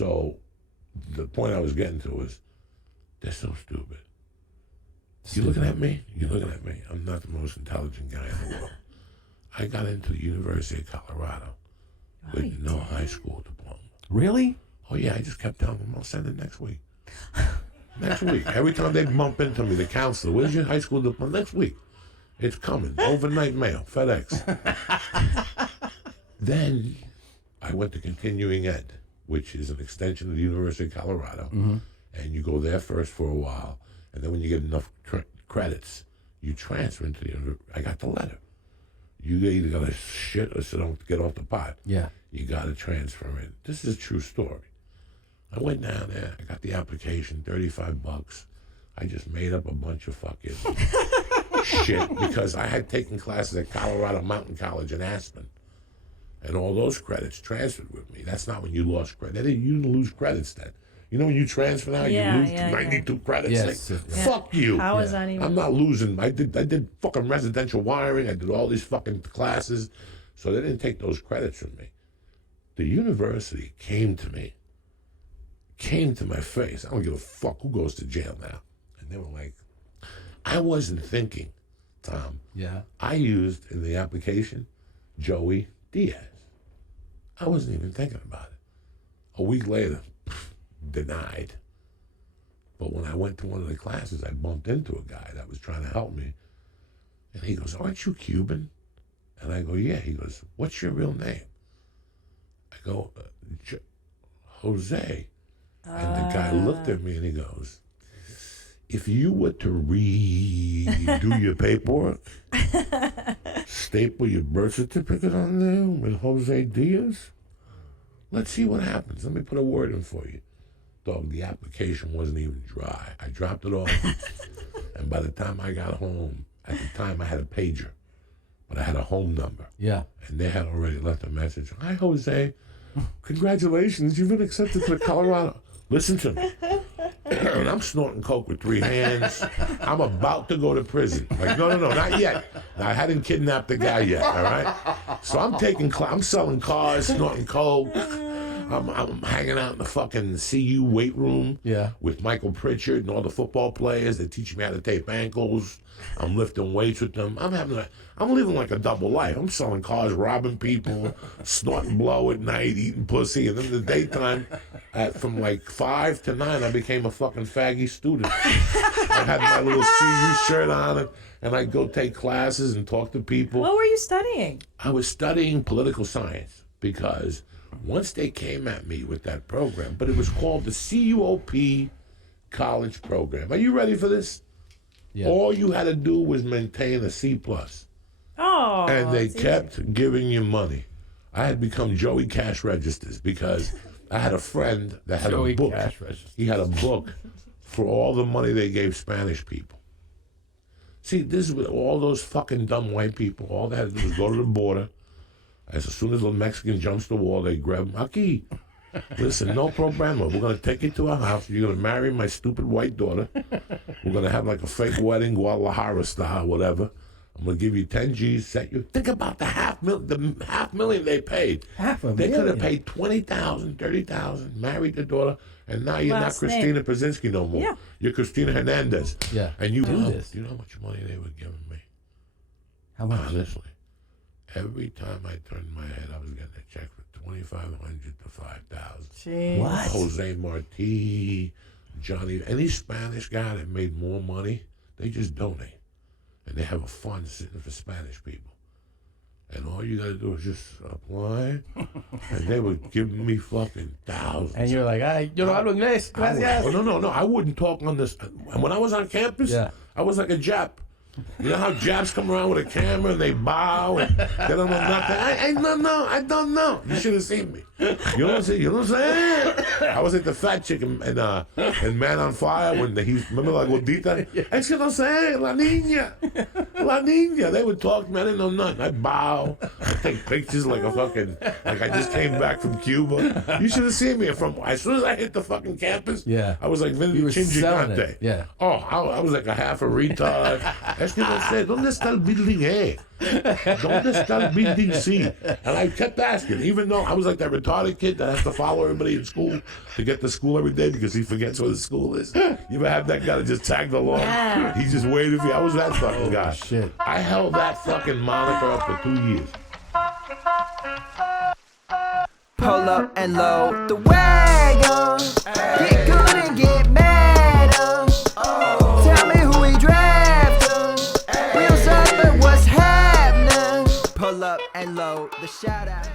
So the point I was getting to was, they're so stupid. You looking at me? You're looking at me. I'm not the most intelligent guy in the world. I got into the University of Colorado with no high school diploma. Really? Oh, yeah, I just kept telling them, I'll send it next week. Next week. Every time they bump into me, the counselor, where's your high school diploma? Next week. It's coming. Overnight mail. FedEx. Then I went to continuing ed, which is an extension of the University of Colorado. Mm-hmm. And you go there first for a while. And then when you get enough credits, you transfer into the university. I got the letter. You either got to shit or sit down to get off the pot. Yeah. You got to transfer in. This is a true story. I went down there. I got the application, $35. I just made up a bunch of fucking shit because I had taken classes at Colorado Mountain College in Aspen. And all those credits transferred with me. That's not when you lost credit. You didn't lose credits then. You know when you transfer now, you lose 92 credits. Yes. Like, fuck you. How is that even? I'm not losing. I did fucking residential wiring. I did all these fucking classes. So they didn't take those credits from me. The university came to me, came to my face. I don't give a fuck who goes to jail now. And they were like, I wasn't thinking, Tom. Yeah. I used in the application Joey Diaz. I wasn't even thinking about it. A week later, denied. But when I went to one of the classes, I bumped into a guy that was trying to help me. And he goes, aren't you Cuban? And I go, yeah. He goes, what's your real name? I go, Jose. And the guy looked at me and he goes, if you were to redo your paperwork, staple your birth certificate on there with Jose Diaz, let's see what happens. Let me put a word in for you. Dog, the application wasn't even dry. I dropped it off. And by the time I got home, at the time I had a pager, but I had a home number. Yeah. And they had already left a message. Hi, Jose. Congratulations. You've been accepted to Colorado. Listen to me. And I'm snorting coke with 3 hands. I'm about to go to prison. Like, no, not yet. Now, I hadn't kidnapped the guy yet, all right? So I'm selling cars, snorting coke. I'm hanging out in the fucking CU weight room with Michael Pritchard and all the football players. They teach me how to tape ankles. I'm lifting weights with them. I'm living like a double life. I'm selling cars, robbing people, snorting blow at night, eating pussy. And then the daytime, from like 5 to 9, I became a fucking faggy student. I had my little CU shirt on and I'd go take classes and talk to people. What were you studying? I was studying political science because once they came at me with that program, but it was called the CUOP college program. Are you ready for this? Yeah. All you had to do was maintain a C+. Oh. And they kept giving you money. I had become Joey Cash Registers because I had a friend that had a book. He had a book for all the money they gave Spanish people. See, this is with all those fucking dumb white people. All they had to do was go to the border. As soon as the Mexican jumps the wall, they grab him. Aquí. Listen, no problema. We're going to take you to our house. You're going to marry my stupid white daughter. We're going to have like a fake wedding, Guadalajara style, whatever. I'm going to give you 10 G's, set you. Think about the $500,000 they paid. They could have paid $20,000, $30,000, married the daughter, and now you're not Christina Pazinski no more. Yeah. You're Christina Hernandez. Yeah. And you know how much money they were giving me? How much? Honestly. Every time I turned my head, I was getting a check for $2,500 to $5,000. What? Jose Marti, Johnny, any Spanish guy that made more money, they just donate. And they have a fund sitting for Spanish people. And all you got to do is just apply. And they were giving me fucking thousands. And you're like, yo no hablo inglés. Gracias. No. I wouldn't talk on this. And when I was on campus, I was like a Jap. You know how Japs come around with a camera and they bow and they don't know nothing? I don't know. You should have seen me. You know what I'm saying? I was like the fat chick in Man on Fire when remember like Gordita? Es que no sé, la niña. They would talk to me, I didn't know nothing. I bow, I take pictures like I just came back from Cuba. You should have seen me as soon as I hit the fucking campus, I was like Vinny Chinchigante. Yeah. Oh, I was like a half a retard. Es que no sé, ¿dónde está el building A? ¿Dónde está el building C? And I kept asking, even though I was like that retarded kid that has to follow everybody in school to get to school every day because he forgets where the school is. You ever have that guy that just tagged along? Yeah. He just waited for you. I was that fucking guy. shit. I held that fucking moniker up for 2 years. Pull up and load the wagon. Get good and get mad. Tell me who we drafting. Wheels up and what's happening. Pull up and load the shout out.